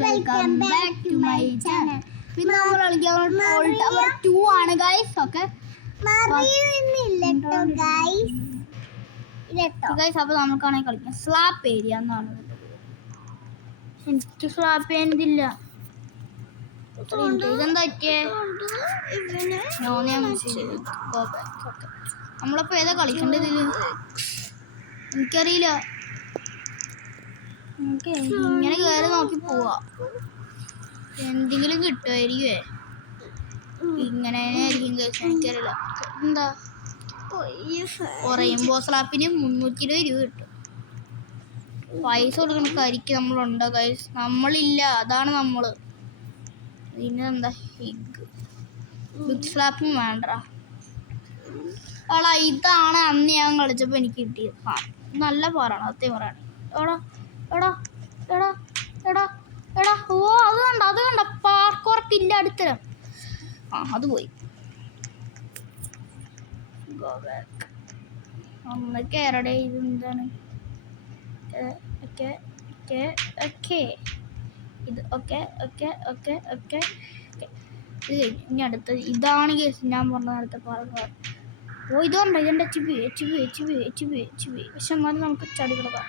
Welcome back to my channel. പിന്നെ നമ്മൾ കളിക്കാൻ ഓൾ ടവർ 2 ആണ് ഗൈസ്. ഓക്കെ ഗൈസ്, അപ്പോൾ നമുക്കാണെങ്കിൽ കളിക്കാം സ്ലാപ്പ് ഏരിയ എന്നാണ്. എനിക്ക് സ്ലാപ്പ് ചെയ്യുന്നില്ല. ഇതെന്താ പറ്റിയേ? നമ്മളപ്പോൾ ഏതാ കളിക്കേണ്ടത്? എനിക്കറിയില്ല. നമുക്ക് ഇങ്ങനെ കയറി നോക്കി പോവാ. എന്തെങ്കിലും കിട്ടുമായിരിക്കുവേ. ഇങ്ങനെ ആയിരിക്കും കഴിച്ചാൽ എനിക്കറിയില്ല. എന്താ റെയിൻബോ സ്ലാപ്പിന് 320 രൂപ കിട്ടും. പൈസ കൊടുക്കണ കരിക്ക് നമ്മളുണ്ടോ ഗൈസ്? നമ്മളില്ല, അതാണ് നമ്മള്. പിന്നെ എന്താ ബിഗ് സ്ലാപ്പും വേണ്ട. ഇതാണ് അന്ന് ഞാൻ കളിച്ചപ്പോൾ എനിക്ക് കിട്ടിയത്. നല്ല പാറാണ്, സത്യം പറയാണ്. എടാ എടാ എടാ എടാ എടാ ഓ അത് കണ്ട പാർക്കോർക്കില്ല അടുത്തരം. അത് പോയി. ഒന്ന് കേറടേ. ഇത് എന്താണ്? ഇത് ഓക്കെ. ഇത് ഇനി അടുത്തത് ഇതാണ് കേസ്. ഞാൻ പറഞ്ഞ അടുത്ത പാർക്കോർ. ഓ ഇതുണ്ട്. ഇതെൻ്റെ എച്ച് പി. പക്ഷെ എന്നാലും നമുക്ക് ചടി കിടക്കാം.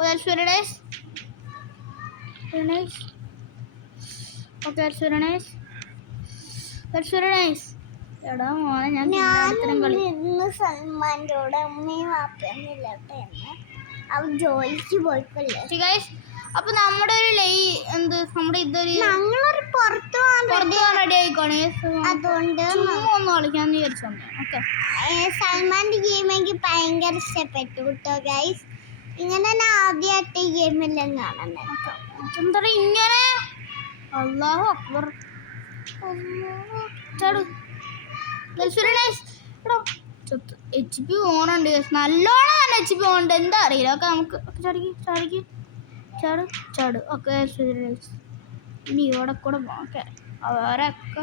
Oh, that's very nice. Very nice. Okay, that's very nice. എടാ മോനെ, ഞാൻ സൽമാൻ്റെ അമ്മയും വാപ്പയൊന്നുമില്ലട്ടെ. അവൻ ജോലിക്ക് പോയിക്കല്ലേ. അപ്പൊ നമ്മുടെ ഒരു നമ്മുടെ ഇതൊരു ഞങ്ങളൊരു പുറത്ത് റെഡി ആയിക്കോണേ. അതുകൊണ്ട് ഒന്ന് കളിക്കാന്ന് വിചാരിച്ചു. ഓക്കെ, സൽമാൻ്റെ ഗെയിം എനിക്ക് ഭയങ്കര ഇഷ്ടപ്പെട്ടു കേട്ടോ ഗൈസ്. ഇങ്ങനെ തന്നെ ആദ്യമായിട്ട് ഈ ഗെയിമെല്ലാം കാണുന്നത്. എന്താ ഇങ്ങനെ? അല്ലാഹു അക്ബർ. HP ഓണുണ്ട്, നല്ലോണം തന്നെ HP ഓണുണ്ട്. എന്താ അറിയില്ല. ഓക്കെ, നമുക്ക് ചാട്. ഓക്കെ, ഇനി ഇവിടെ കൂടെ പോകാം. ഓക്കെ, അവരൊക്കെ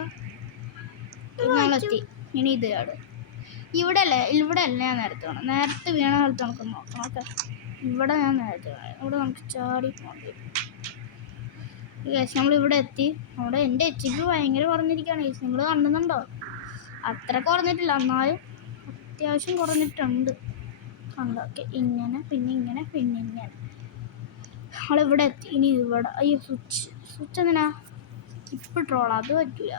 ഞങ്ങളെത്തി. ഇനി ഇത് ചാട്. ഇവിടെ അല്ല ഞാൻ നേരത്തെ വീണ സ്ഥലത്ത് നമുക്ക് നോക്കണം. ഓക്കെ, ഇവിടെ ഞാൻ നേരത്തെ ഇവിടെ നമുക്ക് ചാടി പോകാൻ പറ്റും. നമ്മളിവിടെ എത്തി. അവിടെ എൻ്റെ HP ഭയങ്കര കുറഞ്ഞിരിക്കുകയാണ്. നിങ്ങൾ കാണുന്നുണ്ടോ? അത്ര കുറഞ്ഞിട്ടില്ല, എന്നാലും അത്യാവശ്യം കുറഞ്ഞിട്ടുണ്ട്. കണ്ടോ? ഓക്കെ, ഇങ്ങനെ പിന്നെ ഇങ്ങനെ നമ്മളിവിടെ എത്തി. ഇനി ഇവിടെ അയ്യോ സ്വിച്ച് എന്തിനാ? ഇപ്പം ട്രോളാ, അത് പറ്റൂല.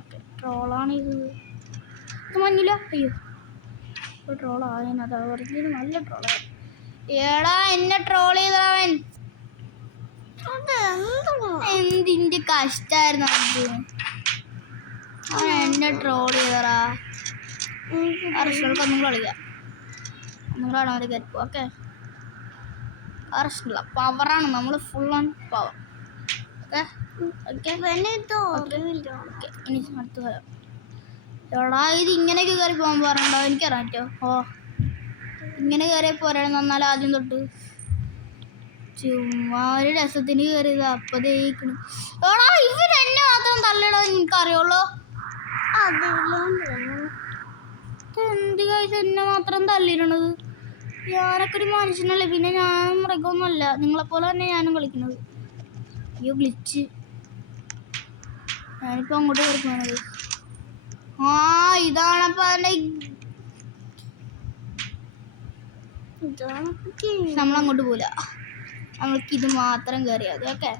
ഓക്കെ ട്രോളാണ് ഇത് മഞ്ഞില്ല. അയ്യോ ഇപ്പോൾ ട്രോളായതിന് അത് ഒറിജിനൽ നല്ല ട്രോളായി. എടാ എന്നെ ട്രോൾ ചെയ്തവൻ എന്തിൻ്റെ കഷ്ടായിരുന്നു അത്. എന്നെ ട്രോൾ ചെയ്തറാ. അർഷങ്ങൾക്ക് ഒന്നും കളിക്കാം. ഒന്നുകൂടെ മതി കയറിപ്പോ. ഓക്കെ, അർഷല്ല പവറാണ്. നമ്മൾ ഫുൾ ഓൺ പവർ. ഇനി അടുത്ത് വരാം. എടാ ഇത് ഇങ്ങനെയൊക്കെ കയറി പോകാൻ പറഞ്ഞോ? എനിക്കറിയാം പറ്റോ? ഓ ഇങ്ങനെ കയറിയ പോരാണ്. നന്നാലും ആദ്യം തൊട്ട് ചുമ്മാ ഒരു രസത്തിന് കയറിയത്. അപ്പതേക്കണം. എടാ ഇവർ എന്നെ മാത്രം തള്ളിടോ എനിക്കറിയുള്ളൂ. എന്ത് കാര്യം എന്നെ മാത്രം തള്ളിയിടണത്? ഞാനൊക്കെ ഒരു മനുഷ്യനല്ലേ. പിന്നെ ഞാൻ മൃഗമൊന്നുമല്ല. നിങ്ങളെപ്പോലെ തന്നെ ഞാനും കളിക്കുന്നത്. അയ്യോ ഗ്ലിച്ച്. ഞാനിപ്പോൾ അങ്ങോട്ട് കയറി പോകണത്. ഇതാണപ്പോൾ അതിൻ്റെ നമ്മളങ്ങോട്ട് പോവില്ല. നമ്മൾക്കിത് മാത്രം കയറിയത്. ഓക്കെ,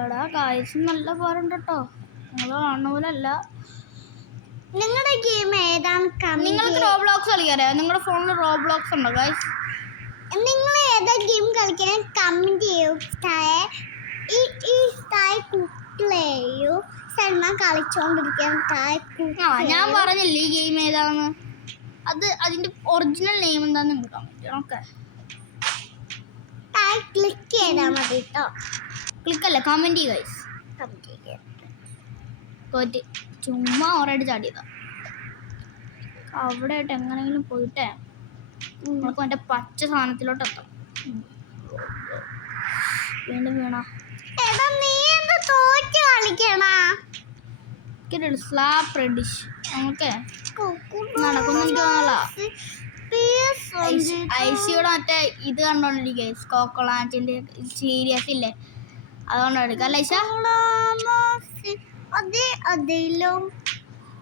എടാ കാഴ്ച നല്ല പോരുണ്ട് കേട്ടോ. നിങ്ങൾ കാണുന്ന പോലെ അല്ല. നിങ്ങളുടെ ഗെയിം ഏതാണ്? നിങ്ങൾക്ക് റോബ്ലോക്സ് കളിക്കാറിയോ? നിങ്ങളുടെ ഫോണിൽ റോബ്ലോക്സ് ഉണ്ടോ ഗൈസ്? നിങ്ങൾ ഏതാ ഗെയിം കളിക്കാൻ കമൻറ്റ് ചെയ്യൂ. കുട്ടിലെയോ സൽമാൻ കളിച്ചോണ്ടിരിക്കാൻ ഞാൻ പറഞ്ഞില്ലേ ഈ ഗെയിം ഏതാണെന്ന്. അതിന്റെ ഒറിജിനൽ നെയിം എന്താന്ന് നിങ്ങൾക്ക് കമൻറ്റ് ചെയ്യണം. ഓക്കെ, ക്ലിക്ക് ചെയ്താൽ മതി കേട്ടോ. ക്ലിക്കല്ല, കമൻറ്റ് ചെയ്യുക ഗൈസ്. തോറ്റ് ചുമ്മാ ഓറായിട്ട് ചാടിയതാ. അവിടെ ആയിട്ട് എങ്ങനെയെങ്കിലും പോയിട്ടേ നമുക്ക് മറ്റേ പച്ച സാധനത്തിലോട്ട് എത്താം. വീണ്ടും വീണ സ്ലാപ്പ് റെഡിഷ്. നമുക്ക് നടക്കുന്നുണ്ടോ? ഐസിയുടെ മറ്റേ ഇത് കണ്ടോണ്ടിരിക്കേ കോക്കോളാൻസിന്റെ സീരിയസ് ഇല്ലേ അതുകൊണ്ടാണ് എടുക്കുക അല്ല ഐസ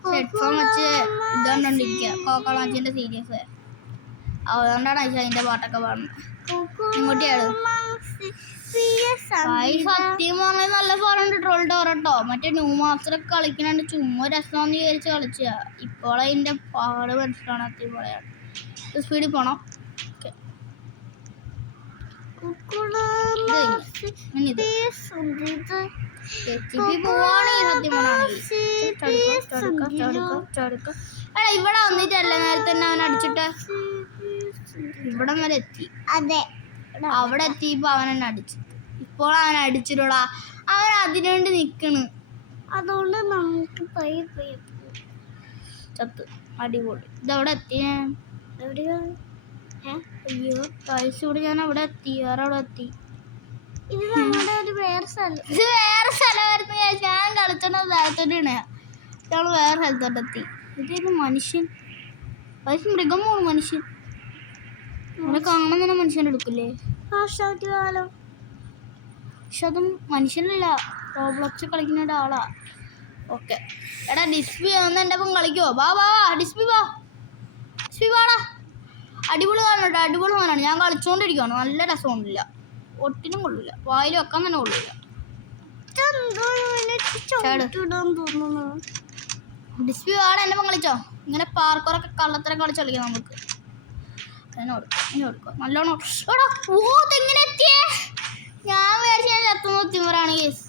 ഹെഡ്ഫോൺ വെച്ച് ഇത് കണ്ടോണ്ടിരിക്കുക കോക്കോളാൻസിന്റെ സീരിയസ് അതുകൊണ്ടാണ് ഐസ അതിന്റെ പാട്ടൊക്കെ പാടുന്നത് ഇങ്ങോട്ടിയാണ് സത്യം പറഞ്ഞാൽ നല്ല പാടുണ്ട് ട്രോൾ ടവറട്ടോ മറ്റേ ന്യൂ മാസ്റ്ററൊക്കെ കളിക്കണുണ്ട് ചുമ്മാ രസമെന്ന് വിചാരിച്ച് കളിച്ച ഇപ്പോൾ അതിന്റെ പാട് മനസ്സിലാണ് അത്യം പറയാൻ സ്പീഡിൽ പോണം ഇവിടെ വന്നിട്ടല്ല നേരത്തെ തന്നെ അവൻ അടിച്ചിട്ട് ഇവിടെ വരെ എത്തി അതെ അവിടെ എത്തിയപ്പോ അവൻ എന്നെ അടിച്ചു ഇപ്പോൾ അവൻ അടിച്ചിട്ടുള്ള അവൻ അതിനുവേണ്ടി നിക്കണ് അതുകൊണ്ട് നമുക്ക് ചത്ത് അടിപൊളി ഇതെവിടെ എത്തി അയ്യോ പൈസ കൂടി ഞാൻ അവിടെ എത്തി വേറെ അവിടെ എത്തി ഇത് നമ്മുടെ ഒരു വേറെ സ്ഥലമായിരുന്നു ഞാൻ കളിച്ചോണ്ട സ്ഥലത്തോട്ടാണ് ഞങ്ങൾ വേറെ സ്ഥലത്തോട്ടെത്തി ഇതൊരു മനുഷ്യൻ പൈസ മൃഗം പോണു മനുഷ്യൻ അവിടെ കാണാൻ തന്നെ മനുഷ്യനെ എടുക്കില്ലേ പക്ഷെ അതും മനുഷ്യനല്ല റോബ്ലോക്സ് കളിക്കുന്ന ഒരാളാ ഓക്കെ എടാ ഡിസ്പി ഒന്ന് എൻ്റെ ഒപ്പം കളിക്കുമോ വാ ഡിസ്പി വാടാ അടിപൊളി കാണുന്നുണ്ട് അടിപൊളി കാണാണ് ഞാൻ കളിച്ചുകൊണ്ടിരിക്കുകയാണ് നല്ല രസമൊന്നുമില്ല ഒട്ടിനും കൊള്ളില്ല വായിൽ വെക്കാൻ തന്നെ കൊള്ളില്ല ഡിസ്പി വാടാ എൻ്റെ ഒപ്പം കളിച്ചോ ഇങ്ങനെ പാർക്കറൊക്കെ കള്ളത്തരം കളിച്ച് കളിക്കാം നമുക്ക് നല്ലോണം എങ്ങനെ എത്തിയേ ഞാൻ വിചാരിച്ചു ഞാൻ ചത്തുന്ന തിമറാണ് കേസ്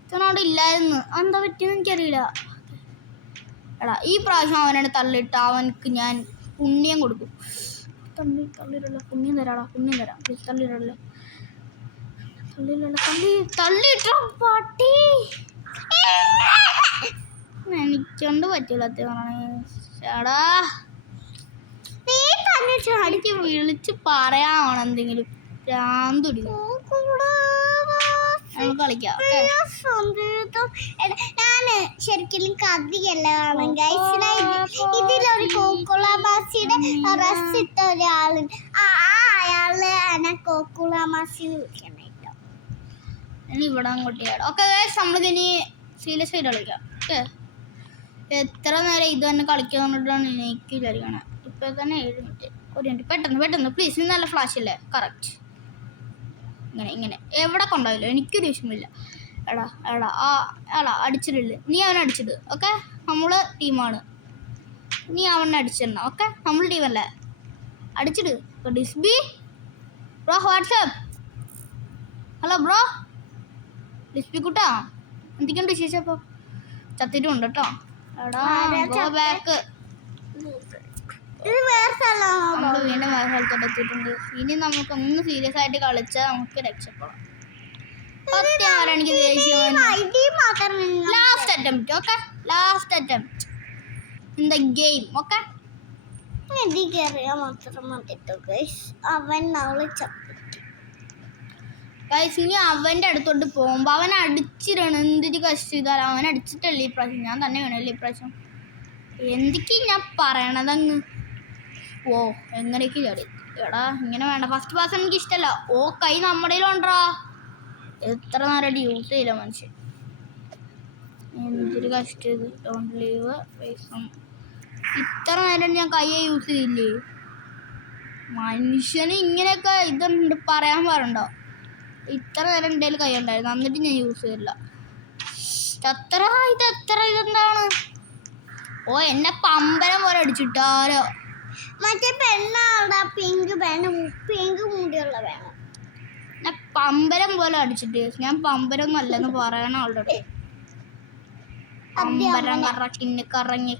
ഇത്രനോട് ഇല്ലായിരുന്നു എന്താ പറ്റിയെന്ന് എനിക്കറിയില്ല എടാ ഈ പ്രാവശ്യം അവനാണ് തള്ളിയിട്ട് അവനക്ക് ഞാൻ പുണ്യം കൊടുക്കും തള്ളിയിടല്ല പുണ്യം തരാടാ പുണ്യം തരാം തള്ളിയിടല്ലേ തള്ളിയിട്ടോ പട്ടി എനിക്കൊണ്ട് പറ്റില്ല ചേടാ നീ തന്നെ ചാടിക്ക് വിളിച്ച് പറയാവണം എന്തെങ്കിലും ഭ്രാന്തുടി കളിക്കാം ഞാന് ശരിക്കും കഥയല്ല കാണാൻ ഇതിലൊരു കോക്കുളാമാസിയുടെ റസ് ഇട്ട ഒരാളുണ്ട് അയാള് എന്നെ കോക്കുളാമാസിന്ന് വിളിക്കണേട്ടോ ഇവിടെ അങ്ങോട്ട് ഓക്കെ നമ്മളിതിനി സീരിയസ് ആയിട്ട് കളിക്കാം ഓക്കെ എത്ര നേരം ഇത് തന്നെ കളിക്കാൻ പറഞ്ഞിട്ടാണ് എനിക്ക് വിചാരിക്കണേ ഇപ്പൊ തന്നെ 7 മിനിറ്റ് ഒരു മിനിറ്റ് പെട്ടെന്ന് പ്ലീസ് ഇത് നല്ല ഫ്ലാഷ് അല്ലേ കറക്റ്റ് ഇങ്ങനെ എവിടെ കൊണ്ടാവില്ല എനിക്കൊരു വിഷയമില്ല എടാ അടിച്ചിട്ടില്ല നീ അവനെ അടിച്ചിട്ട് ഓക്കെ നമ്മള് ടീമാണ് നീ അവനെ അടിച്ചിടണം ഓക്കെ നമ്മൾ ടീമല്ലേ അടിച്ചിട്ട് ഡിസ്ബി ബ്രോ വാട്സാപ്പ് ഹലോ ബ്രോ ഡിസ്ബി കുട്ടാ എന്തൊക്കെയുണ്ട് വിശേഷം അപ്പോൾ ചത്തിട്ടുണ്ട് കേട്ടോ എടാ ബാക്ക് നമ്മൾ വീണ്ടും വേറെ സ്ഥലത്തോട്ട് എത്തിയിട്ടുണ്ട് ഇനി നമുക്ക് ഒന്ന് സീരിയസ് ആയിട്ട് കളിച്ചാൽ നമുക്ക് രക്ഷപ്പെടാം എനിക്ക് last attempt okay last attempt in the game okay ഇനി അവൻ്റെ അടുത്തോട്ട് പോകുമ്പോ അവൻ അടിച്ചിടണം എന്തൊരു കഷ്ടം ചെയ്താലും അവൻ അടിച്ചിട്ടല്ലേ ഈ പ്രാവശ്യം ഞാൻ തന്നെ വേണമല്ലേ ഈ പ്രാവശ്യം എന്തൊക്കെയാ ഞാൻ പറയണതങ്ങ് ഓ എങ്ങനെയൊക്കെ ചാടി എടാ ഇങ്ങനെ വേണ്ട ഫസ്റ്റ് പാസ് എനിക്ക് ഇഷ്ടമല്ല ഓ കൈ നമ്മുടെ ഉണ്ടോ എത്ര നേരം യൂസ് ചെയ്യില്ല മനുഷ്യൻ എന്തൊരു കഷ്ടം ഇത് ഡോണ്ട് ലീവ് ഇത്ര നേരം ഞാൻ കൈയെ യൂസ് ചെയ്തില്ലേ മനുഷ്യന് ഇങ്ങനെയൊക്കെ ഇതുണ്ട് പറയാൻ പാടുണ്ടോ ഇത്ര നേരം എൻ്റെ കയ്യിൽ കൈ ഉണ്ടായിരുന്നു എന്നിട്ട് ഞാൻ യൂസ് ചെയ്തില്ല എത്ര ഇതെന്താണ് ഓ എന്നെ പമ്പരം പോലെ അടിച്ചിട്ടാരോ മറ്റേ പെണ്ണാടാ പിങ്ക് മുടിയുള്ള വേണം എന്നെ പമ്പരം പോലെ അടിച്ചിട്ട് ഞാൻ പമ്പരം ഒന്നല്ലെന്ന് പറയണ ആളുടെ പമ്പരം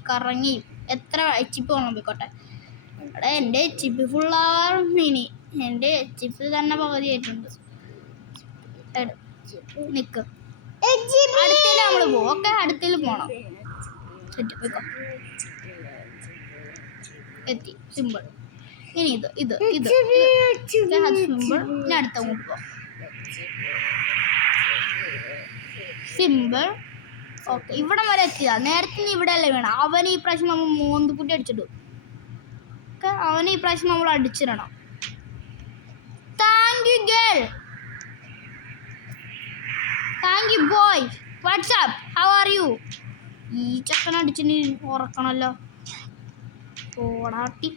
കറങ്ങി എത്ര എച്ചിപ്പ് വേണം പോയിക്കോട്ടെ അവിടെ എൻ്റെ എച്ചിപ്പ് ഫുള്ളാറിനി എൻ്റെ എച്ചിപ്പ് തന്നെ പകുതി ആയിട്ടുണ്ട് നിക്ക് അടുത്തേൽ നമ്മള് പോകും ഓക്കെ അടുത്തേൽ പോണം എത്തി സിമ്പിൾ ഇനി ഇത് സിമ്പിൾ ഇനി അടുത്ത അങ്ങോട്ട് പോവാം സിമ്പിൾ ഓക്കെ ഇവിടെ വരെ എത്തിയതാ നേരത്തെ ഇവിടെ അല്ലേ വേണം അവൻ ഈ പ്രാവശ്യം നമ്മൾ 3 കുട്ടി അടിച്ചിട്ടു ഓക്കെ, അവനെ ഈ പ്രാവശ്യം നമ്മൾ അടിച്ചിടണം. Thank you girl, thank you boy, WhatsApp, how are you? ഈ ചക്കൻ അടിച്ചിന് ഉറക്കണല്ലോ. ഓടാട്ടി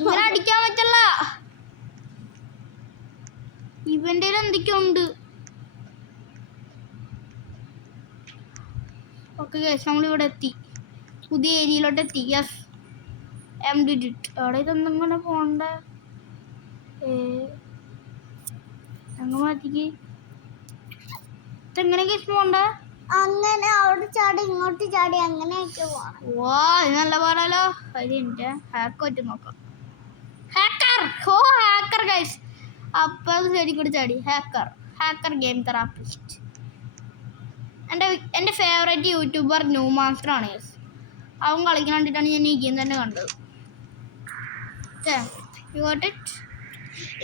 ഇങ്ങനെ അടിക്കാൻ പറ്റല്ല, ഇവന്റെ എന്തൊക്കെയുണ്ട്. ഓക്കെ ഗൈസ്, നമ്മളിവിടെ എത്തി, പുതിയ ഏരിയയിലോട്ട് എത്തി. Yes, M did it. അവിടെ ഇതൊന്നിങ്ങനെ പോണ്ട, അങ്ങ് മാറ്റിക്ക്. ഇതെങ്ങനെ കേസ് പോണ്ട? അങ്ങനെ അവിടെ ചാടി ഇങ്ങോട്ട് ചാടി അങ്ങനെയൊക്കെ പോണം. വാ, ഇത് നല്ല പാടാലോ. അതിന്റെ ഹാക്ക് പറ്റി നോക്കാം. ഹാക്കർ, ഓ ഹാക്കർ ഗൈസ്. അപ്പൊ ശരി കൂടി ചാടി. Hacker game therapist. എൻ്റെ ഫേവറേറ്റ് യൂട്യൂബർ ന്യൂ മാസ്റ്റർ ആണ് ഗൈസ്. അവൻ കളിക്കാൻ വേണ്ടിയിട്ടാണ് ഞാൻ ഈ ഗെയിം തന്നെ കണ്ടത്.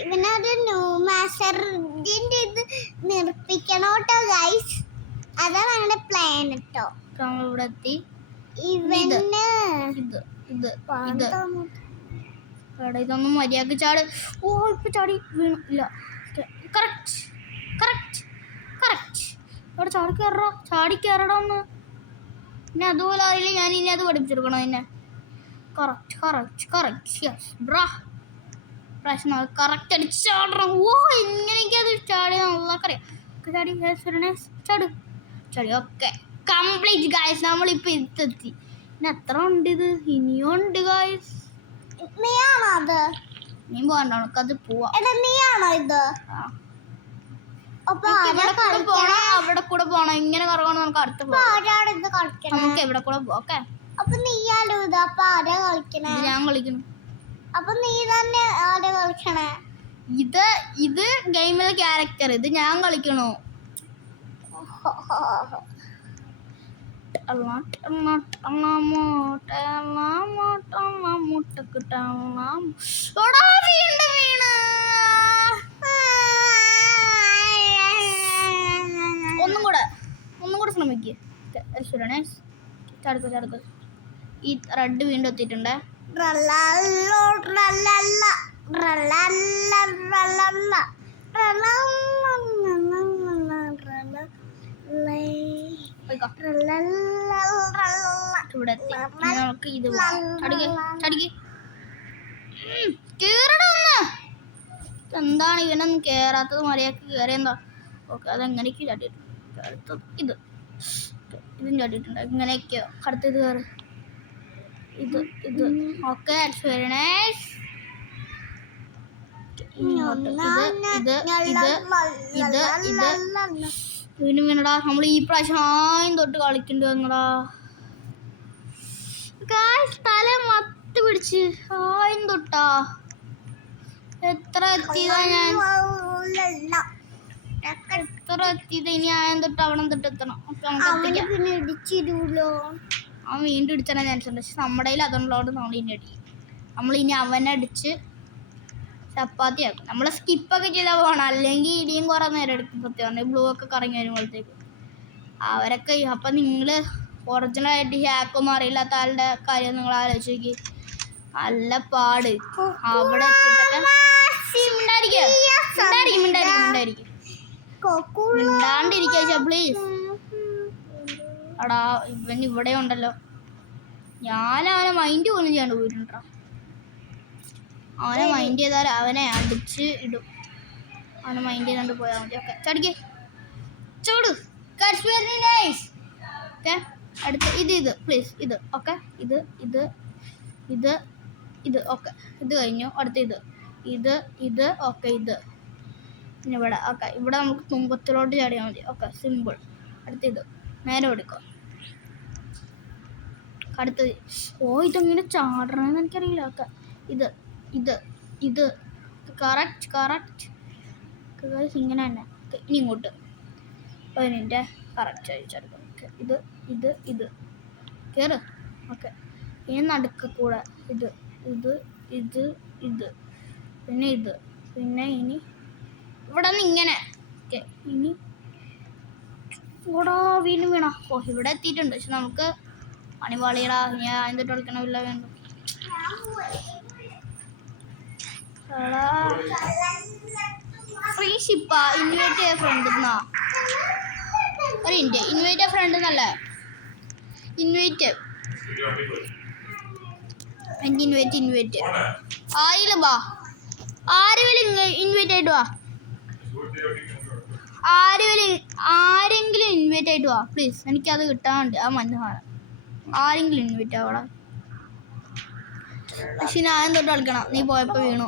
ഇവനൊരു ന്യൂ മാസ്റ്ററിന്റെ ഇത് നിർപ്പിക്കണോട്ടോ ഗൈസ്. അതാണ് ഞങ്ങളുടെ പ്ലാൻ കേട്ടോ. നമ്മളിവിടെ എത്തി. ഇതൊന്നും മര്യാദക്ക് ചാട്. ഓ ഇപ്പൊ ചാടി വീണു. ഇല്ല, കറക്റ്റ് ഇവിടെ ചാടി കയറടാ ഒന്ന്. പിന്നെ അതുപോലെ അറിയില്ല, ഞാൻ ഇനി അത് പഠിപ്പിച്ചെടുക്കണം എന്നെ. കറക്റ്റ് യെസ് ബ്രാ. പ്രാവശ്യം കറക്റ്റ് അടിച്ച് ചാടണം. ഓ എങ്ങനെയൊക്കെ അത് ചാടി നല്ലറിയാം. ചാടി ഓക്കെ കംപ്ലീറ്റ് ഗായ്സ്. നമ്മളിപ്പോൾ ഇതെത്തി. ഇനി എത്ര ഉണ്ട് ഇത്? ഇനിയും ഉണ്ട് ഗായ്സ്. നീയാണോ അത്? നീ പോകണ്ട, നമുക്കത് പോവാം. നീയാണോ ഇത്? അവിടെ കൂടെ പോണം. ഇങ്ങനെ കറങ്ങണം. നമുക്ക് അടുത്ത് പോകാം. നമുക്ക് എവിടെ കൂടെ പോകാം. ഓക്കെ, അപ്പൊ നീയാലോ ഇത്? അപ്പൊ ആരാ കളിക്കണേ? ഞാൻ കളിക്കുന്നു. അപ്പൊ നീ തന്നെ ആരാ കളിക്കണേ? ഇത് ഗെയിമിലെ ക്യാരക്ടർ. ഇത് ഞാൻ കളിക്കണോ? ഒന്നും കൂടെ ശ്രമിക്കുക. ചടുക്ക. ഈ റെഡ് വീണ്ടും എത്തിയിട്ടുണ്ട്. ഇവിടെ നമുക്ക് ഇത് എന്താണ് ഇവനൊന്നും കേറാത്തത്? മര്യാദക്ക് കേറിയെന്താ? ഓക്കെ, അതെങ്ങനെയൊക്കെ ചാട്ടിയിട്ടുണ്ട്. അടുത്തത് ഇതും ചാട്ടിയിട്ടുണ്ട്. ഇങ്ങനെയൊക്കെയോ അടുത്തത് കയറി. ഇത് ഓക്കെ, വെരി നൈസ്. വീണ്ടും വീണടാ. നമ്മൾ ഈ പ്രാവശ്യം ആയും തൊട്ട് കളിക്കേണ്ടി വന്നടാ. തല മത്ത് പിടിച്ച് ആയും തൊട്ടാ. എത്ര എത്തിയതാ ഞാൻ? ഇനി ആയം തൊട്ട് അവിടെ തൊട്ട് എത്തണം. അവൻ വീണ്ടും ഇടിച്ചാൽ ചാൻസ് ഉണ്ട്. പക്ഷെ നമ്മുടെ കയ്യിൽ അതുള്ളതുകൊണ്ട് നമ്മൾ ഇനി അടിക്കും. നമ്മളിനി അവനെ അടിച്ച് ചപ്പാത്തി ആക്കും. നമ്മൾ സ്കിപ്പൊക്കെ ചെയ്താൽ പോകണം, അല്ലെങ്കിൽ ഇടിയും കുറേ നേരം എടുക്കും. സത്യം ബ്ലൂ ഒക്കെ കറങ്ങി വരുമ്പോഴത്തേക്ക് അവരൊക്കെ. അപ്പം നിങ്ങൾ ഒറിജിനലായിട്ട് ഹാക്കൊന്നും അറിയില്ലാത്ത ആളുടെ കാര്യം നിങ്ങൾ ആലോചിച്ച് നോക്കി. നല്ല പാട്. അവിടെ എത്തിയിട്ടൊക്കെ മിണ്ടാണ്ടിരിക്കുക പ്ലീസ്. എടാ ഇവൻ ഇവിടെ ഉണ്ടല്ലോ. ഞാൻ അവനെ മൈൻഡ് പോലും ചെയ്യാണ്ട് പോയിട്ടുണ്ടോ. അവനെ മൈൻഡ് ചെയ്താൽ അവനെ അടിച്ച് ഇടും. അവനെ മൈൻഡ് ചെയ്താണ്ട് പോയാൽ മതി. ഓക്കെ, ചടിക്കേ ചൂട്. ഓക്കെ, അടുത്ത് ഇത് പ്ലീസ്. ഇത് ഓക്കെ, ഇത് ഓക്കെ. ഇത് കഴിഞ്ഞു. അടുത്ത ഇത് ഓക്കെ. ഇത് പിന്നെ ഇവിടെ ഓക്കെ. ഇവിടെ നമുക്ക് തുമ്പത്തിലോട്ട് ചാടിയാൽ മതി. Okay, simple. അടുത്ത നേരെ കൊടുക്കുക. അടുത്തത് ഇതെങ്ങനെ ചാടണമെന്ന് എനിക്കറിയില്ല. ഓക്കെ, ഇത് കറക്റ്റ് ഇങ്ങനെ തന്നെ. ഇനി ഇങ്ങോട്ട് 1 മിനിറ്റ് കറക്റ്റ് അഴിച്ചെടുക്കും. ഓക്കെ, ഇത് കയറ്. ഓക്കെ, ഇനി നടുക്ക് കൂടെ ഇത് പിന്നെ ഇനി ഇവിടെ നിന്ന് ഇങ്ങനെ. ഓക്കെ, ഇനി ഓടാ വീണ്ടും വീണ. ഇവിടെ എത്തിയിട്ടുണ്ട്. പക്ഷെ നമുക്ക് പണിപാളിയടാ. ഞാൻ എന്തിട്ട് കളിക്കണമില്ല. വേണ്ട ഫ്രീഷിപ്പാ ഇൻവൈറ്റ് ചെയ്ത ഫ്രണ്ട് എന്നാ ഒരു ഇൻവൈറ്റ് ഫ്രണ്ട് എന്നല്ലേ ഇൻവൈറ്റ് ഇൻവൈറ്റ് ആയില്ല ബാ ആരെങ്കിലും ഇൻവൈറ്റ് ആയിട്ട് വാ ആരെങ്കിലും ഇൻവൈറ്റ് ആയിട്ട് വാ പ്ലീസ് എനിക്കത് കിട്ടാനുണ്ട് ആ മഞ്ഞ സാധനം ആരെങ്കിലും ഇൻവൈറ്റ് ആവടാ പക്ഷെ ഞാൻ തൊട്ട് കളിക്കണം നീ പോയപ്പോൾ വീണു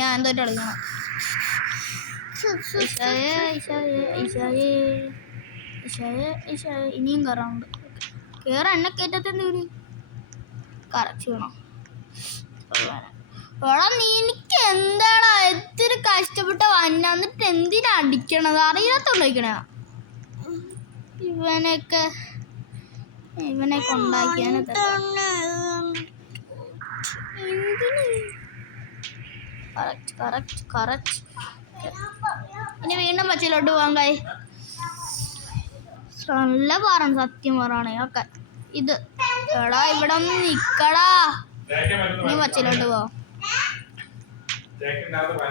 ഞാൻ തൊട്ട് കളിക്കണം ഇനിയും കയറാനുണ്ട് എന്നെ കയറ്റത്തെന്ത് വീട് കറച്ച് വേണം എടാ നീ എനിക്ക് എന്താടാ എത്ര കഷ്ടപ്പെട്ട വന്നിട്ട് എന്തിനാ അടിക്കണത് അറിയാത്തോണ്ടിരിക്കണ ഇവനൊക്കെ ഉണ്ടാക്കിയാണ് കറക്റ്റ് ഇനി വീണ്ടും പച്ചയിലോട്ട് പോകാൻ കായ് നല്ല പറയണം സത്യം പറയണേ ഒക്കെ ഇത് എടാ ഇവിടെ ഒന്ന് നിക്കടാ ഇനി പച്ചയിലോട്ട് പോവാം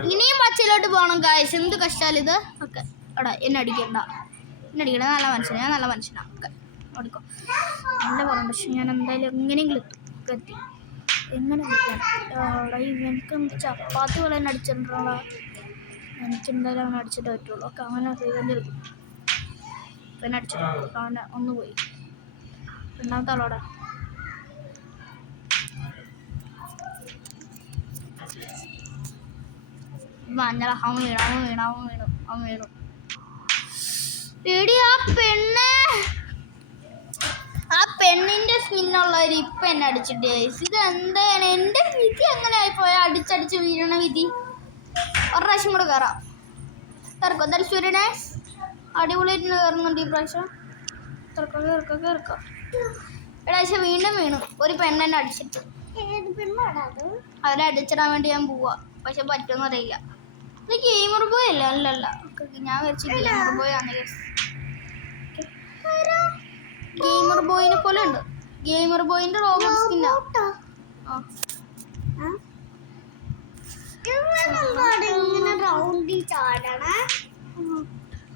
ഇനിയും പച്ചയിലോട്ട് പോകണം കായ്സ് എന്ത് കഷ്ടാലും ഇത് ഒക്കെ എടാ എന്നെ അടിക്കണ്ട നല്ല മനുഷ്യനാ ഞാൻ നല്ല മനുഷ്യനാ ഒക്കെ ഓടിക്കോ എൻ്റെ പറയണ്ട പക്ഷെ ഞാൻ എന്തായാലും എങ്ങനെയെങ്കിലും എത്തി എങ്ങനെ എടാ ഇവനക്ക് എന്ത് ചപ്പാത്തി പോലെ തന്നെ അടിച്ചിട്ടുണ്ടോടാ എനിക്ക് എന്തായാലും അവനെ അടിച്ചിട്ടേ പറ്റുള്ളൂ ഒക്കെ അവനെ റീവെഞ്ച് എടുക്കും പിന്നെ അടിച്ചിട്ട് അവനെ ഒന്ന് പോയി രണ്ടാമത്തെ ആളോടാ മഞ്ഞള അവൻ വീണു എടി ആ പെണ്ണിന്റെ സ്കിന്നുള്ളവർ ഇപ്പൊ എന്നെ അടിച്ചിട്ട് ഇത് എന്താണ് എന്റെ വിധി എങ്ങനെ ആയിപ്പോയ അടിച്ചടിച്ച് വീഴണ വിധി ഒരു പ്രാവശ്യം കൂടെ കയറാം കയറിക്കോ എന്തായാലും സൂര്യനെ അടിപൊളിയായിട്ട് കയറുന്നുണ്ട് ഈ പ്രാവശ്യം കയറിക്കോ എടാഴ്ച വീണ്ടും വീണു ഒരു പെണ്ണെന്നെ അടിച്ചിട്ട് അവരെ അടിച്ചിടാൻ വേണ്ടി ഞാൻ പോവാ പക്ഷെ പറ്റുമെന്ന് അറിയില്ല ഇത് ഗെയിമർ ബോയ് അല്ല അല്ലല്ല ഞാൻ വെച്ച് ഗെയിമർ ബോയ് ആണ് ഗെയിമർ ബോയിനെ പോലെ ഉണ്ട് ഗെയിമർ ബോയിന്റെ റോബോട്ട് സ്കിന്നാ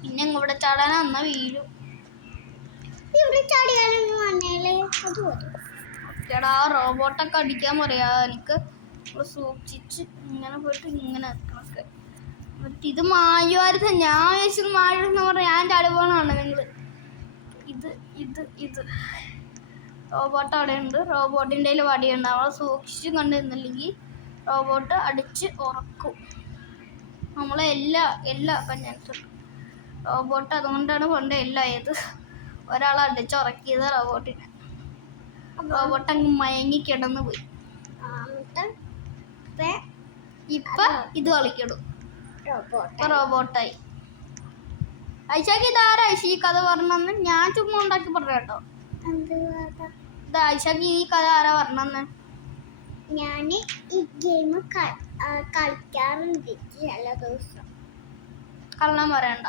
പിന്നെ ഇവിടെ ചാടാനാ എന്നാ വീഴും എടാ റോബോട്ടൊക്കെ അടിക്കാൻ പറയാ എനിക്ക് സൂക്ഷിച്ച് ഇങ്ങനെ പോയിട്ട് ഇങ്ങനെ എത്തണൊക്കെ എന്നിട്ട് ഇത് മായുമായിരുന്നു ഞാൻ വിചാരിച്ചത് മായുന്ന പറഞ്ഞാൽ ഞാൻ ചാടി പോകണമാണ് നിങ്ങള് ഇത് റോബോട്ട് അവിടെ ഉണ്ട് റോബോട്ടിൻ്റെ വടിയുണ്ട് അവളെ സൂക്ഷിച്ച് കണ്ടിരുന്നില്ലെങ്കിൽ റോബോട്ട് അടിച്ച് ഉറക്കും നമ്മളെ എല്ലാ കഞ്ഞാൻസും റോബോട്ട് അതുകൊണ്ടാണ് പണ്ട് എല്ലാം ആയത് ഒരാളെ അടിച്ച് ഉറക്കിയത് റോബോട്ടിനെ റോബോട്ട് അങ്ങ് മയങ്ങി കിടന്നു പോയി ഇപ്പൊ ഇത് കളിക്കണു റോബോട്ടായി ഐഷക്ക് ഇതാരാ ഐഷ ഈ കഥ പറഞ്ഞന്ന് ഞാൻ ചുമ്മാ ഉണ്ടാക്കി പറഞ്ഞ കേട്ടോ ഇത് ഐഷക്ക് ഈ കഥ ആരാ പറഞ്ഞന്ന് ഞാൻ ഈ ഗെയിം കളിക്കാറുണ്ട് ചില ദിവസം കള്ളം പറയണ്ട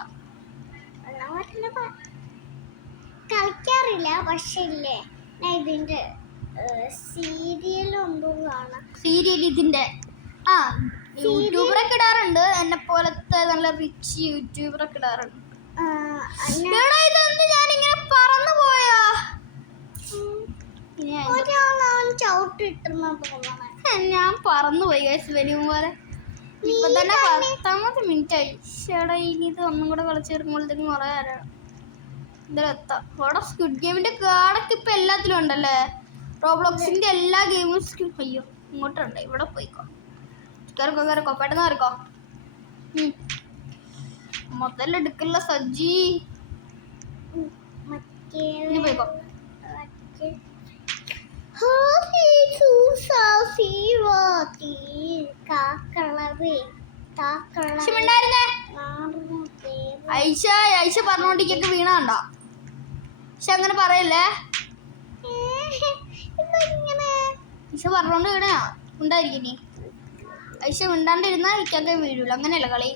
കളിക്കാറില്ല പക്ഷെ ഇല്ലേ ഞാൻ ഇതിന്റെ സീരിയൽ ഒന്നും കാണാം സീരിയൽ ഇതിന്റെ യൂട്യൂബറൊക്കെ ഇടാറുണ്ട് എന്നെ പോലത്തെ നല്ല റിച്ച് യൂട്യൂബറൊക്കെ ഇടാറുണ്ട് ഞാനിങ്ങനെ പറന്നു പോയാ ഞാൻ പറന്നു പോയി വരും പോലെ ഇപ്പൊ തന്നെ 10ാമത്തെ മിനിറ്റ് ആയി ചേട്ടാ ഇനി ഇത് ഒന്നും കൂടെ കളിച്ചെടുക്കുമ്പോഴത്തേക്കും കുറെ ആരാണ് ഇതിലെത്താം അവിടെ സ്ക്വിഡ് ഗെയിമിന്റെ കാർഡൊക്കെ ഇപ്പൊ എല്ലാത്തിലും ഉണ്ടല്ലേ റോബ്ലോക്സിന്റെ എല്ലാ ഗെയിമും അയ്യോ ഇങ്ങോട്ടുണ്ട് ഇവിടെ പോയിക്കോ കയറിക്കോ പെട്ടെന്ന് കയറിക്കോ മുതലെടുക്കല്ല സജ്ജി പോയിക്കോ ഐഷ പറഞ്ഞോണ്ടിരിക്കൊക്കെ വീണാണ്ടോ പക്ഷെ അങ്ങനെ പറയല്ലേ ഐഷ പറഞ്ഞോണ്ട് വീണയാ ഉണ്ടായിരിക്കും ഐഷ മിണ്ടാണ്ടിരുന്നാ ഇക്കൊക്കെ വീഴൂല അങ്ങനെയല്ല കളി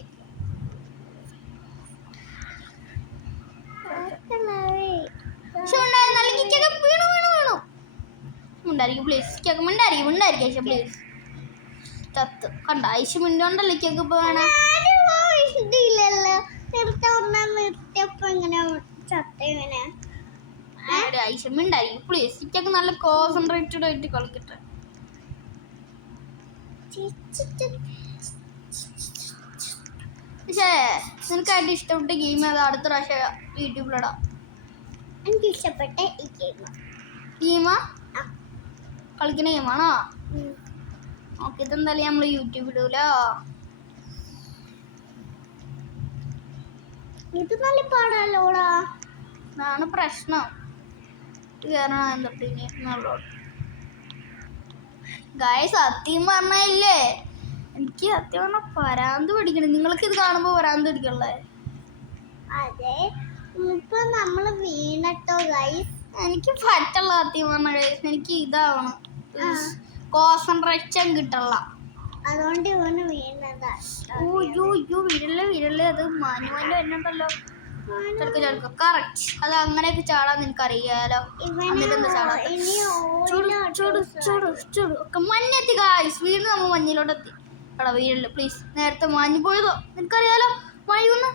വീണു ഉണ്ടായിരിക്കും പ്ലീസ്. കേക്ക് മിണ്ടായിരിക്കും ഐശ പ്ലീസ്. ചത്ത് കണ്ട ഐശ മിണ്ടോണ്ടല്ലേ കേക്ക് ഇപ്പൊ വേണം. ഐശ മിണ്ടായിരിക്കും പ്ലീസ്. കേക്ക് നല്ല കോൺസെൻട്രേറ്റഡ് ആയിട്ട് കളിക്കട്ടെ. പക്ഷേ നിനക്കായിട്ട് ഇഷ്ടപ്പെട്ട ഗെയിം ഏതാ? അടുത്ത പ്രാവശ്യം യൂട്യൂബിലിടാം. എനിക്ക് ഇഷ്ടപ്പെട്ട ഈ ഗെയിമാ കളിക്കുന്ന ഗെയിമാണോ? ഓക്കെ, ഇതെന്തായാലും നമ്മൾ യൂട്യൂബിൽ ഇടൂല. ഇത് നല്ല പാടാലോടാ. അതാണ് പ്രശ്നം. ഗായ്സ് സത്യം പറഞ്ഞില്ലേ, എനിക്ക് സത്യം പറഞ്ഞ പരാന്ത് പിടിക്കണം. നിങ്ങൾക്ക് ഇത് കാണുമ്പോ പരാന്ത് പിടിക്കണല്ലേ? അതെ, ഇപ്പൊ നമ്മള് വീണട്ടോ ഗൈസ്. എനിക്ക് പറ്റുള്ള സത്യം പറഞ്ഞ ഗൈസ്, എനിക്ക് ഇതാവണം, കോൺസെൻട്രേഷൻ കിട്ടല്ല. അതുകൊണ്ട് ഇവന് വീണതാ. വിരല് അത് മാനുവല് വരുന്നുണ്ടല്ലോ. കറക്റ്റ്, അത് അങ്ങനെയൊക്കെ ചാടാൻ നിനക്കറിയാലോ. മഞ്ഞെത്തി ഗായ്സ്, വീണ്ടും നമ്മൾ മഞ്ഞിലോട്ട് എത്തി. എടാ വീഴല്ലേ പ്ലീസ്. നേരത്തെ മാഞ്ഞു പോയതോ നിനക്കറിയാലോ. മഴയൊന്ന്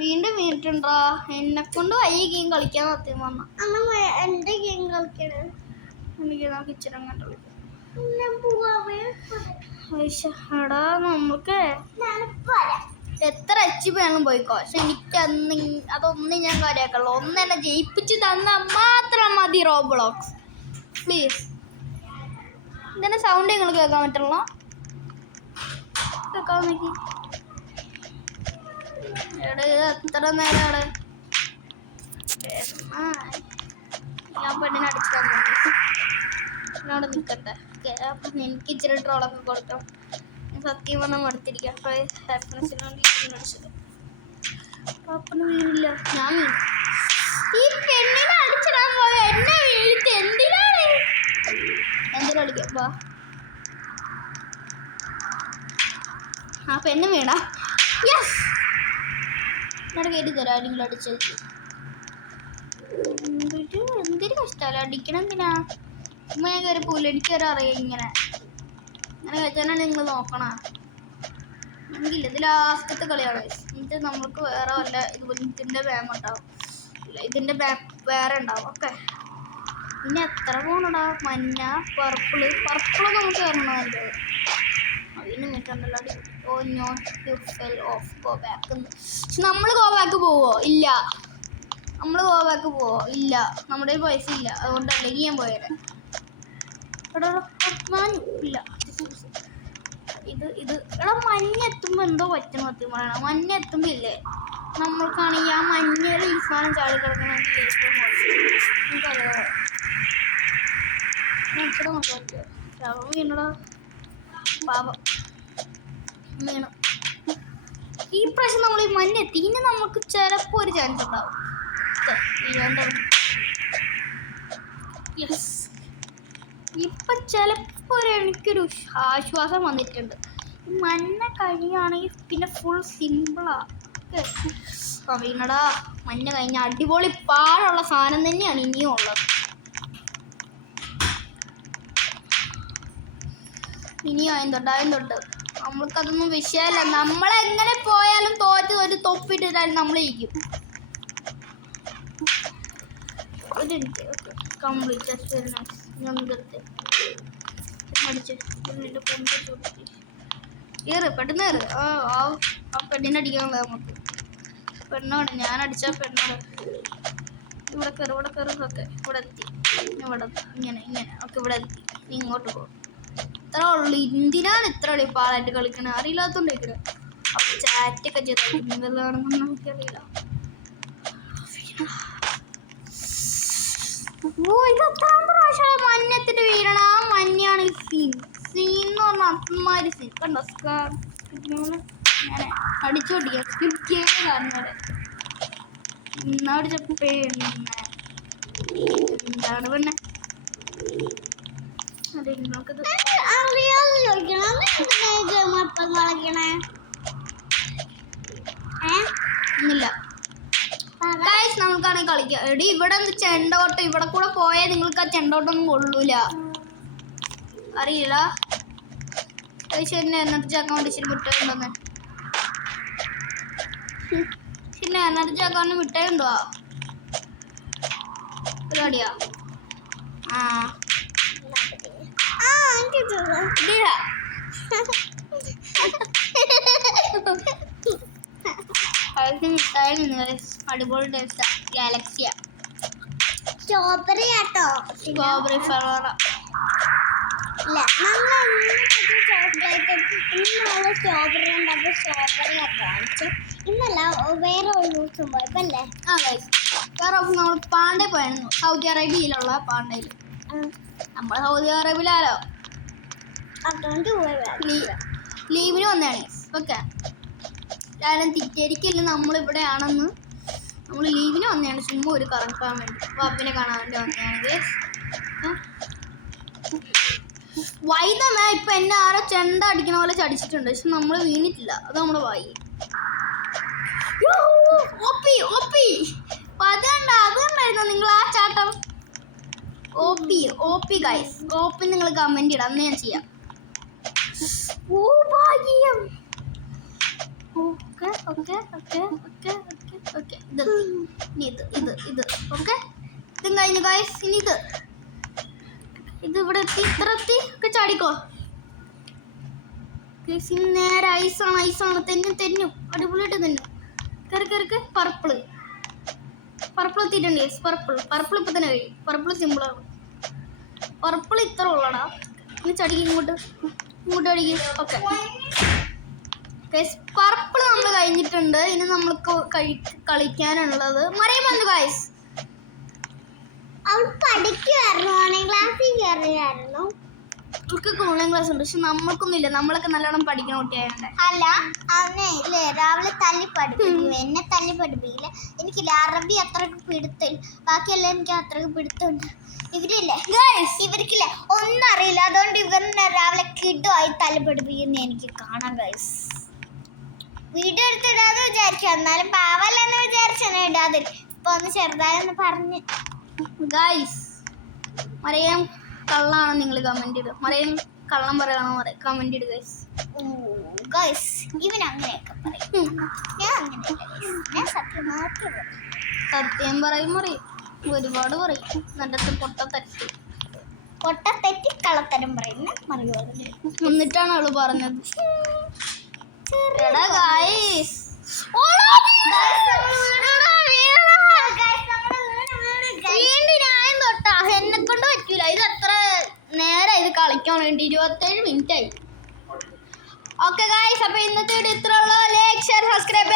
വീണ്ടും വീണിട്ടുണ്ടോ? എന്നെ കൊണ്ട് വയ്യ ഗെയിം കളിക്കാൻ സത്യം പറഞ്ഞ. എന്റെ ഗെയിം കളിക്കണേ നമുക്ക് ഇച്ചിരി അങ്ങോട്ട് എടാ നമുക്ക് എത്ര എച്ച് വേണം പോയിക്കോ. പക്ഷെ എനിക്ക് അതൊന്നും ഞാൻ കാര്യമാക്കുള്ളൂ. ഒന്ന് എന്നെ ജയിപ്പിച്ച് തന്നാൽ മാത്രം മതി റോബ്ലോക്സ് പ്ലീസ്. ഇതിന്റെ സൗണ്ട് നിങ്ങൾ കേൾക്കാൻ പറ്റുള്ള കേൾക്കാൻ നോക്കി. എത്ര നേരം അവിടെ ഞാൻ പെണ്ണിനെ അടിച്ചു തന്നെ അവിടെ നിൽക്കട്ടെ. അപ്പം എനിക്ക് ഇച്ചിരി ട്രോളൊക്കെ കൊടുക്കാം. സത്യം പറഞ്ഞാൽ മടുത്തിരിക്കാം. ഹാപ്പിനെസ്സിന് വേണ്ടി അടിച്ചത് പാപ്പന് വീണില്ല, ഞാൻ വീണു. ഈ പെണ്ണിനെ അടിച്ചിടാൻ പോയ എന്നെ വീഴ്ത്തി എന്തിനാണ്? എന്തിനാ കളിക്കാം വാ. ആ പെണ്ണ് വീണ യെസ് ഇവിടെ കയറ്റി തരാം. ആരെങ്കിലും അടിച്ചത് എന്തൊരു കഷ്ടമല്ല. അടിക്കണം എന്തിനാ? ഉമ്മ ഞാൻ കയറി പോയില്ല. എനിക്കൊരു അറിയാം ഇങ്ങനെ കഴിച്ചാലാണ് നിങ്ങൾ നോക്കണം. എങ്കില്ല ഇത് ലാസ്റ്റത്തെ കളിയാണ്. എന്നിട്ട് നമുക്ക് വേറെ വല്ല ഇതിൻ്റെ ബാഗ് ഉണ്ടാവും. ഇല്ല ഇതിൻ്റെ ബാഗ് വേറെ ഉണ്ടാവും. ഓക്കെ, പിന്നെ എത്ര പോകണടാ? മഞ്ഞ, പർപ്പിള് നമുക്ക് കയറണോ? നല്ലത് അതിന് മിറ്റുണ്ടല്ലോ. ഓ നോട്ട് ഓഫ് ഗോ ബാക്ക്. പക്ഷെ നമ്മൾ ഗോ ബാക്ക് പോവോ? ഇല്ല. നമ്മൾ ഗോ ബാക്ക് പോവോ? ഇല്ല. നമ്മുടെ പൈസ ഇല്ല. അതുകൊണ്ട് അല്ലെങ്കിൽ ഞാൻ പോയത്. ഇല്ല ഇത് എടാ മഞ്ഞെത്തുമ്പോൾ എന്തോ പറ്റണം. സത്യം പറയണം, മഞ്ഞെത്തുമ്പോൾ ഇല്ലേ നമ്മൾക്കാണെങ്കിൽ ആ മഞ്ഞയിൽ ഈ സാധനം ചാടി കിടക്കണമെങ്കിൽ വീണടാ പാപം വീണു. ഈ പ്രാവശ്യം നമ്മൾ ഈ മഞ്ഞെത്തി. ഇനി നമുക്ക് ചിലപ്പോൾ ഒരു ചാൻസ് ഉണ്ടാവും. യെസ്, ഇപ്പൊ ചിലപ്പോൾ എനിക്കൊരു ആശ്വാസം വന്നിട്ടുണ്ട്. മഞ്ഞ കഴിയുകയാണെങ്കിൽ പിന്നെ ഫുൾ സിമ്പിളാ. വീണടാ മഞ്ഞ കഴിഞ്ഞ അടിപൊളി പാടുള്ള സാധനം തന്നെയാണ് ഇനിയും ഉള്ളത്. ഇനിയും ആയതുണ്ട് നമ്മൾക്കതൊന്നും വിഷയമല്ല. നമ്മളെങ്ങനെ പോയാലും തോറ്റ് ഒരു തൊപ്പിട്ടിട്ടാലും നമ്മൾ ഇരിക്കും. കംപ്ലീറ്റ് പെട്ടെന്ന് കയറ്. ആ പെണ്ണിനെ അടിക്കാനുള്ള നമുക്ക് പെണ്ണാണ്. ഞാൻ അടിച്ച പെണ്ണോട് ഇവിടെ കയറി ഒക്കെ ഇവിടെ എത്തി. ഇവിടെ ഇങ്ങനെ ഒക്കെ ഇവിടെ എത്തി. ഇങ്ങോട്ട് പോകും. ഇത്ര ഉള്ളു. എന്തിനാണ് ഇത്ര പാലായിട്ട് കളിക്കണേ? അറിയില്ലാത്തോണ്ടിരിക്കണേ. അവർ ചാറ്റൊക്കെ ചെയ്താണെന്ന് നമുക്കറിയില്ല. മഞ്ഞത്തിന്റെ വീരണ. ആ മഞ്ഞാണ് സീൻ എന്ന് പറഞ്ഞാൽ അമ്മമാര് സീൻ കണ്ടോ? അങ്ങനെ അടിച്ചു പൊട്ടിക്കാം. സ്കിപ്പ് ചെയ്യുന്ന കാണുന്നവരെ അടിച്ച പെണ്ണ് എന്താണ് പെണ്ണെ? അതെ നിങ്ങൾക്കത് ഇല്ല ഗൈസ് നമുക്കാണെങ്കിൽ കളിക്കാം. എടി ഇവിടെ ചെണ്ടോട്ടം ഇവിടെ കൂടെ പോയാൽ നിങ്ങൾക്ക് ആ ചെണ്ടോട്ടം ഒന്നും കൊള്ളൂല. അറിയില്ല ശരി എനർജി ആക്കാൻ വേണ്ടി ഇച്ചിരി മിഠായിണ്ടോന്ന്. പിന്നെ എനർജി ആക്കാൻ മിഠായിണ്ടോ പരിപാടിയാ? അടിപൊളി ടേസ്റ്റാ. ഗാലക്സിയ സ്ട്രോബെറി ആട്ടോ. സ്ട്രോബെറി ഫ്ലേവർ ഇല്ല സ്ട്രോബെറി ഉണ്ട്. സ്ട്രോബെറി ആട്ടോ കാണിച്ചു. ഇന്നല്ല വേറെ ഒരു ദിവസം പോയപ്പല്ലേ? വേറെ നമ്മൾ പാണ്ഡെ പോയായിരുന്നു. സൗദി അറേബ്യയിലുള്ള പാണ്ഡയിൽ. നമ്മൾ സൗദി അറേബ്യയിലാലോ അതുകൊണ്ട് ലീവിന് വന്നതാണ്. ഓക്കെ കാരണം തിറ്റേരിക്കല്ല നമ്മളിവിടെയാണെന്ന്. നമ്മൾ ലീവിന് വന്നതാണ്. ചുമ്മാ ഒരു കറക്കാൻ വേണ്ടി വാപ്പിനെ കാണാൻ വേണ്ടി വന്നതാണ്. വൈദമ ഇപ്പൊ എന്നെ ആരോ ചെണ്ട അടിക്കണ പോലെ ചടിച്ചിട്ടുണ്ട്. പക്ഷെ നമ്മൾ വീണിട്ടില്ല. അത് നമ്മുടെ വായി. അതുകൊണ്ടായിരുന്നു നിങ്ങൾ ആ ചാട്ടം. OP guys. ഓപ്പി നിങ്ങൾ കമന്റ് ഇടാം. അന്ന് ഞാൻ ചെയ്യാം. ഓ ഭാഗ്യം. Okay okay okay okay okay okay ഇത് ഓക്കെ ഇതും കഴിഞ്ഞു ഗൈസ്. ഇനി ഇത് ഇവിടെ എത്തി. ഇത്ര എത്തി ഒക്കെ ചാടിക്കോ. നേരെ ഐസാണ്. തെന്നും അടിപൊളിയായിട്ട് തെന്നും. കയറി പർപ്പിള് എത്തിയിട്ടുണ്ട്. പർപ്പിൾ ഇപ്പൊ തന്നെ കഴിയും. പർപ്പിൾ സിമ്പിളാണ്. പർപ്പിൾ ഇത്ര ഉള്ളടാ. ഇനി ചടിക്കും ഇങ്ങോട്ട് അടിക്കും. ഓക്കെ പർപ്പിൾ നമ്മൾ കഴിഞ്ഞിട്ടുണ്ട്. ഇനി നമ്മൾക്ക് കളിക്കാനുള്ളത് മറിയം ഗൈസ്. അവൾ പഠിക്കുമായിരുന്നു. ഓൺലൈൻ ക്ലാസ്സിൽ കയറിയായിരുന്നു. അവൾക്ക് ഓൺലൈൻ ക്ലാസ് ഉണ്ട്. പക്ഷെ നമ്മൾക്കൊന്നും ഇല്ല. നമ്മളൊക്കെ നല്ലോണം പഠിക്കണ കുട്ടിയായതുകൊണ്ട്. അല്ല അവനെ ഇല്ലേ രാവിലെ തല്ലി പഠിപ്പിക്കും. എന്നെ തല്ലി പഠിപ്പിക്കില്ല. എനിക്കില്ല അറബി അത്രക്ക് പിടുത്തില്ല. ബാക്കിയെല്ലാം എനിക്ക് അത്രക്ക് പിടുത്തമുണ്ട്. ഇവരില്ലേ ഇവർക്കില്ലേ ഒന്നും അറിയില്ല. അതുകൊണ്ട് ഇവരെ രാവിലെ കിടുവായി തല്ലി പഠിപ്പിക്കുന്ന എനിക്ക് കാണാം ഗൈസ്. വീഡിയോ എടുത്തിടാന്ന് വിചാരിച്ചു. എന്നാലും പാവല്ലെന്ന് വിചാരിച്ചാണ് ഇടാതെ. ഇപ്പൊ ഒന്ന് ചെറുതായെന്ന് പറഞ്ഞ് ഗൈസ്. മറിയം കള്ളാണോ നിങ്ങൾ കമന്റ് ഇടുക. മറിയം കള്ളം പറയാണോ കമന്റ് ഇടുക ഗൈസ്. ഇവൻ അങ്ങനെയൊക്കെ പറയും. ഞാൻ അങ്ങനെയല്ല. ഞാൻ സത്യം മാത്രം പറയും. സത്യം പറയും ഒരുപാട് പറയും. എന്നിട്ട് പൊട്ടത്തെറ്റി കള്ളത്തരം പറയുന്ന മറിയോ. എന്നിട്ടാണ് അവള് പറഞ്ഞത്. എന്നെ കൊണ്ട് പറ്റൂല. ഇത് അത്ര നേരെ ഇത് കളിക്കാൻ വേണ്ടി 27 മിനിറ്റ് ആയി. ഓക്കെ ഗൈസ്, അപ്പൊ ഇന്നത്തെ വീഡിയോ ഇത്ര ഉള്ളൂ. Like share subscribe